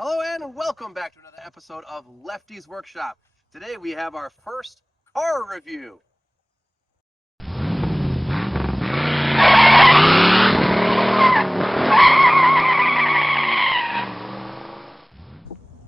Hello and welcome back to another episode of Lefty's Workshop. Today we have our first car review.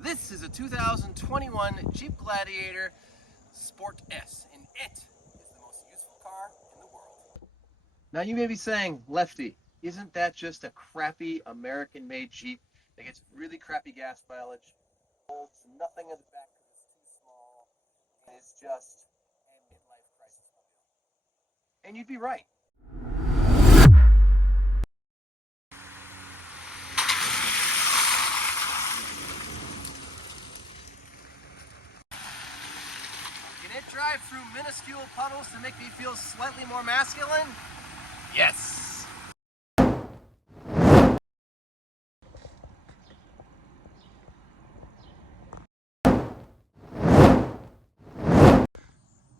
This is a 2021 Jeep Gladiator Sport S, and it is the most useful car in the world. Now you may be saying, Lefty, isn't that just a crappy American-made Jeep that gets really crappy gas mileage, holds nothing in the back because it's too small, and is just a midlife crisis mobile? And you'd be right. Can it drive through minuscule puddles to make me feel slightly more masculine? Yes!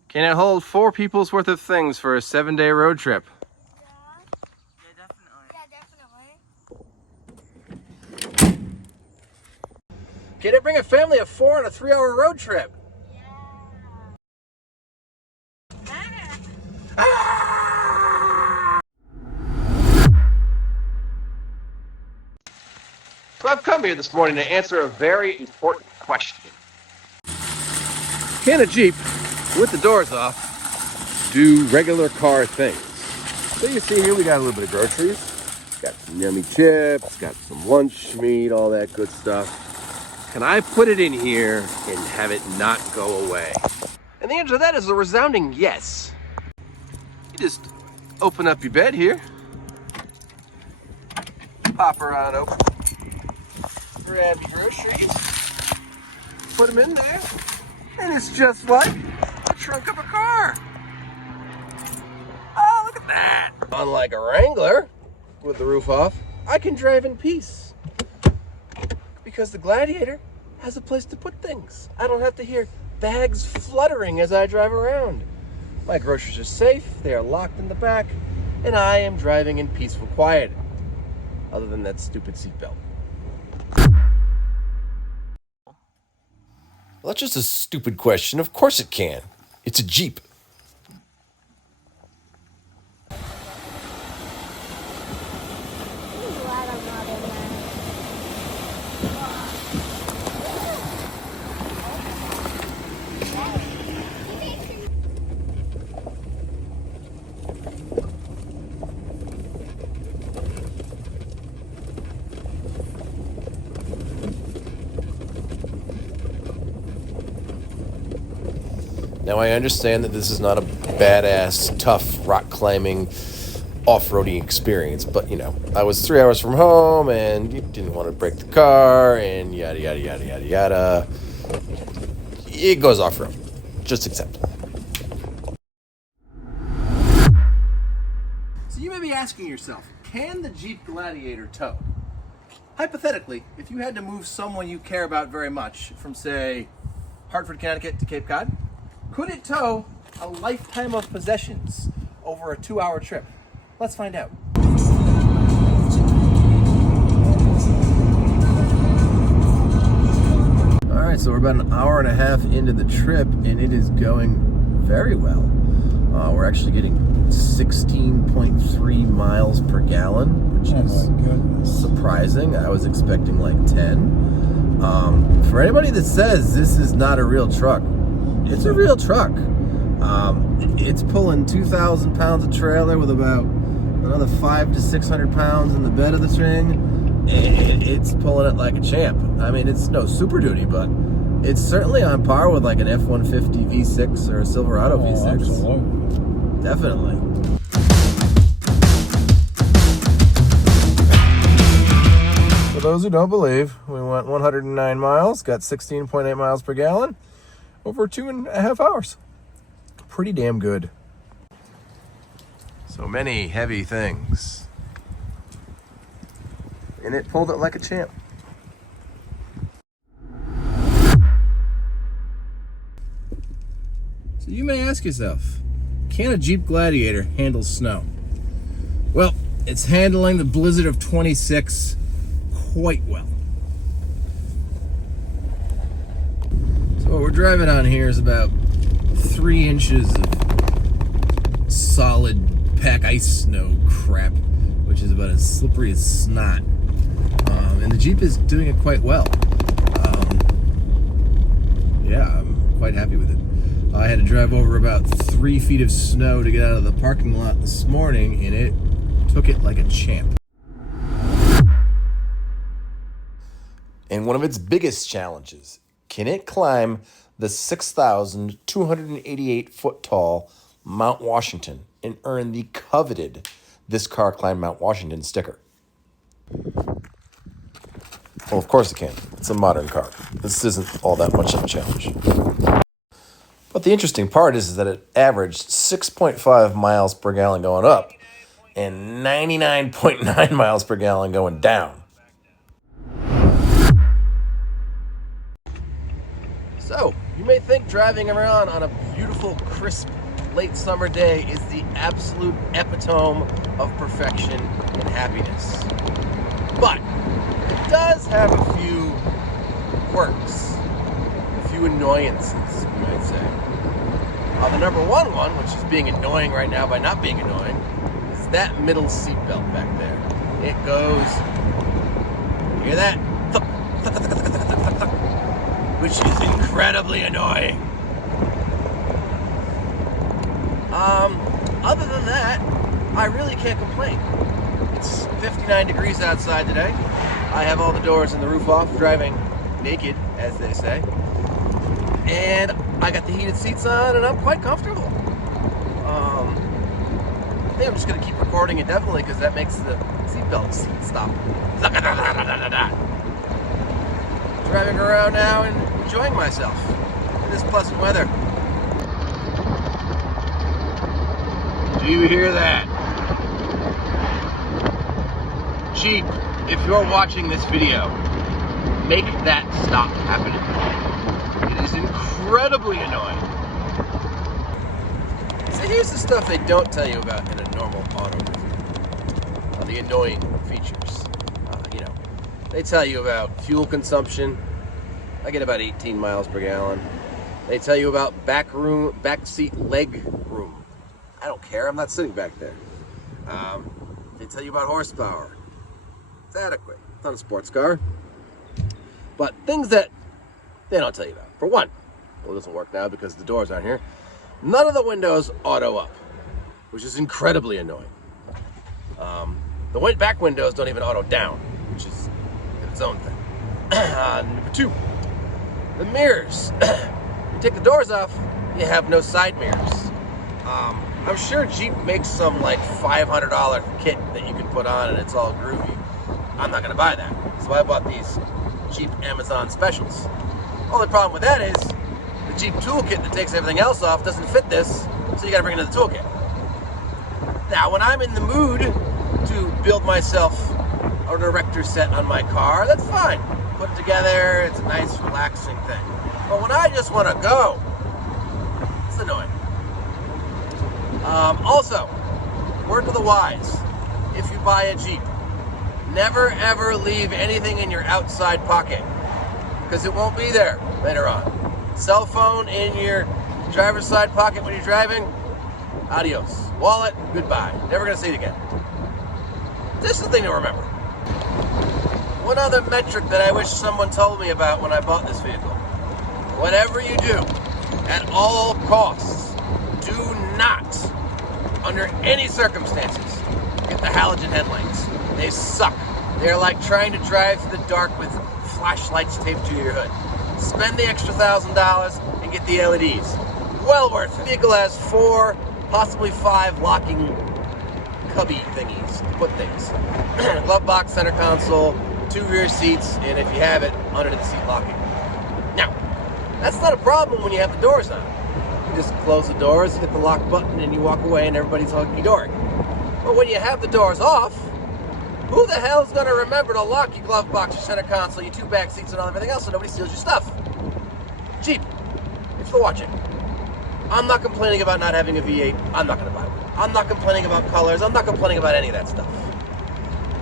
Can it hold 4 people's worth of things for a 7-day road trip? Yeah, definitely. Can it bring a family of 4 on a 3-hour road trip? Ah! So I've come here this morning to answer a very important question. Can a Jeep, with the doors off, do regular car things? So you see here we got a little bit of groceries. Got some yummy chips, got some lunch meat, all that good stuff. Can I put it in here and have it not go away? And the answer to that is a resounding yes. You just open up your bed here, pop her on open, grab your groceries, put them in there, and it's just like the trunk of a car. Oh, look at that. Unlike a Wrangler with the roof off, I can drive in peace because the Gladiator has a place to put things. I don't have to hear bags fluttering as I drive around. My groceries are safe, they are locked in the back, and I am driving in peaceful quiet, other than that stupid seatbelt. Well, that's just a stupid question. Of course it can. It's a Jeep. Now, I understand that this is not a badass, tough, rock climbing, off-roading experience, but, you know, I was 3 hours from home, and you didn't want to break the car, and yada, yada, yada, yada, yada. It goes off-road. Just accept it. So you may be asking yourself, can the Jeep Gladiator tow? Hypothetically, if you had to move someone you care about very much from, say, Hartford, Connecticut to Cape Cod, could it tow a lifetime of possessions over a 2-hour trip? Let's find out. All right, so we're about an hour and a half into the trip, and it is going very well. We're actually getting 16.3 miles per gallon, which is surprising. I was expecting like 10. For anybody that says this is not a real truck, it's a real truck. It's pulling 2,000 pounds of trailer with about another 500 to 600 pounds in the bed of the thing, and it's pulling it like a champ. I mean, it's no Super Duty, but it's certainly on par with like an F-150 V6 or a Silverado V6. Absolutely. Definitely. For those who don't believe, we went 109 miles, got 16.8 miles per gallon over 2.5 hours. Pretty damn good. So many heavy things. And it pulled it like a champ. So you may ask yourself, can a Jeep Gladiator handle snow? Well, it's handling the blizzard of 26 quite well. what we're driving on here is about 3 inches of solid pack ice snow crap, which is about as slippery as snot. And the Jeep is doing it quite well. Yeah, I'm quite happy with it. I had to drive over about 3 feet of snow to get out of the parking lot this morning, and it took it like a champ. And one of its biggest challenges, can it climb the 6,288 foot tall Mount Washington and earn the coveted "This Car Climbed Mount Washington" sticker? Well, of course it can. It's a modern car. This isn't all that much of a challenge. But the interesting part is that it averaged 6.5 miles per gallon going up and 99.9 miles per gallon going down. So, you may think driving around on a beautiful, crisp, late summer day is the absolute epitome of perfection and happiness. But it does have a few quirks, a few annoyances, you might say. The number one, which is being annoying right now by not being annoying, is that middle seatbelt back there. It goes, you hear that? Thuk, thuk, thuk, thuk, thuk, thuk, thuk, thuk, which is incredibly annoying. Other than that, I really can't complain. It's 59 degrees outside today. I have all the doors and the roof off, driving naked, as they say. And I got the heated seats on, and I'm quite comfortable. I think I'm just going to keep recording indefinitely because that makes the seatbelt stop. Driving around now and enjoying myself in this pleasant weather. Do you hear that? Jeep, if you're watching this video, make that stop happening. It is incredibly annoying. So here's the stuff they don't tell you about in a normal auto review. The annoying features. They tell you about fuel consumption. I get about 18 miles per gallon. They tell you about back seat leg room. I don't care, I'm not sitting back there. They tell you about horsepower. It's adequate. It's not a sports car. But things that they don't tell you about. For one, well, it doesn't work now because the doors aren't here. None of the windows auto up, which is incredibly annoying. The back windows don't even auto down, which is its own thing. Number two, the mirrors. You take the doors off, you have no side mirrors. I'm sure Jeep makes some like $500 kit that you can put on and it's all groovy. I'm not gonna buy that. So I bought these Jeep Amazon specials. Only problem with that is the Jeep toolkit that takes everything else off doesn't fit this, so you gotta bring it to the toolkit. Now, when I'm in the mood to build myself a director set on my car, that's fine. Put it together, it's a nice, relaxing thing. But when I just wanna go, it's annoying. Also, word to the wise, if you buy a Jeep, never ever leave anything in your outside pocket, because it won't be there later on. Cell phone in your driver's side pocket when you're driving, adios. Wallet, goodbye. Never gonna see it again. Just the thing to remember. One other metric that I wish someone told me about when I bought this vehicle. Whatever you do, at all costs, do not, under any circumstances, get the halogen headlights. They suck. They're like trying to drive through the dark with flashlights taped to your hood. Spend the extra $1,000 and get the LEDs. Well worth it. The vehicle has 4, possibly 5 locking cubby thingies to put things. Glove box, center console, 2 rear seats, and if you have it, under the seat locking. Now, that's not a problem when you have the doors on. You just close the doors, hit the lock button, and you walk away and everybody's hunky-dory. But when you have the doors off, who the hell's gonna remember to lock your glove box, your center console, your 2 back seats, and all everything else so nobody steals your stuff? Jeep, if you're watching, I'm not complaining about not having a V8. I'm not gonna buy one. I'm not complaining about colors. I'm not complaining about any of that stuff.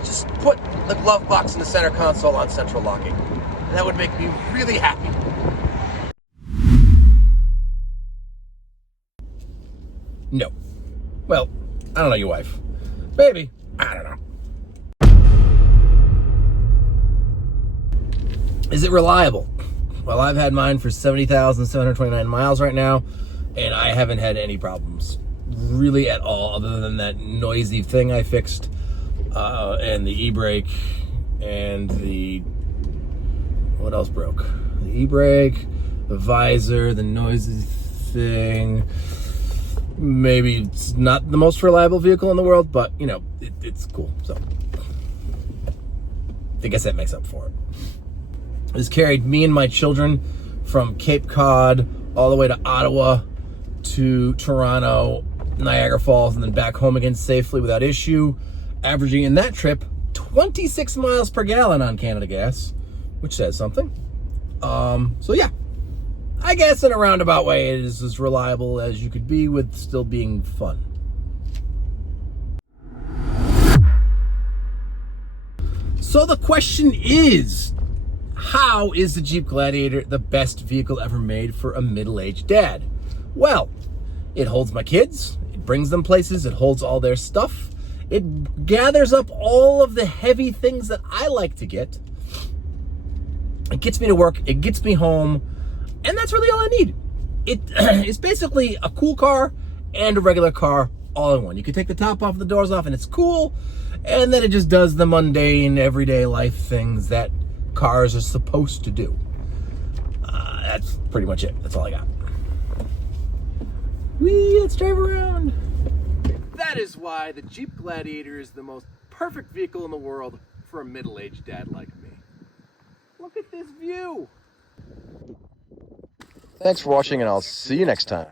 Just put the glove box and the center console on central locking. That would make me really happy. Well, I don't know your wife. Maybe. I don't know. Is it reliable? Well, I've had mine for 70,729 miles right now, and I haven't had any problems really at all, other than that noisy thing I fixed, and the e-brake, and the... what else broke? The e-brake, the visor, the noisy thing. Maybe it's not the most reliable vehicle in the world, but, you know, it's cool, so I guess that makes up for it. This carried me and my children from Cape Cod all the way to Ottawa to Toronto, Niagara Falls, and then back home again safely without issue, averaging in that trip 26 miles per gallon on Canada Gas, which says something. So yeah, I guess in a roundabout way it is as reliable as you could be with still being fun. So the question is, how is the Jeep Gladiator the best vehicle ever made for a middle-aged dad? Well, it holds my kids, it brings them places, it holds all their stuff, it gathers up all of the heavy things that I like to get, it gets me to work, it gets me home, and that's really all I need. It is basically a cool car and a regular car all in one. You can take the top off, the doors off, and it's cool, and then it just does the mundane, everyday life things that cars are supposed to do. That's pretty much it. That's all I got. Whee, let's drive around. That is why the Jeep Gladiator is the most perfect vehicle in the world for a middle-aged dad like me. Look at this view. Thanks for watching, and I'll see you next time.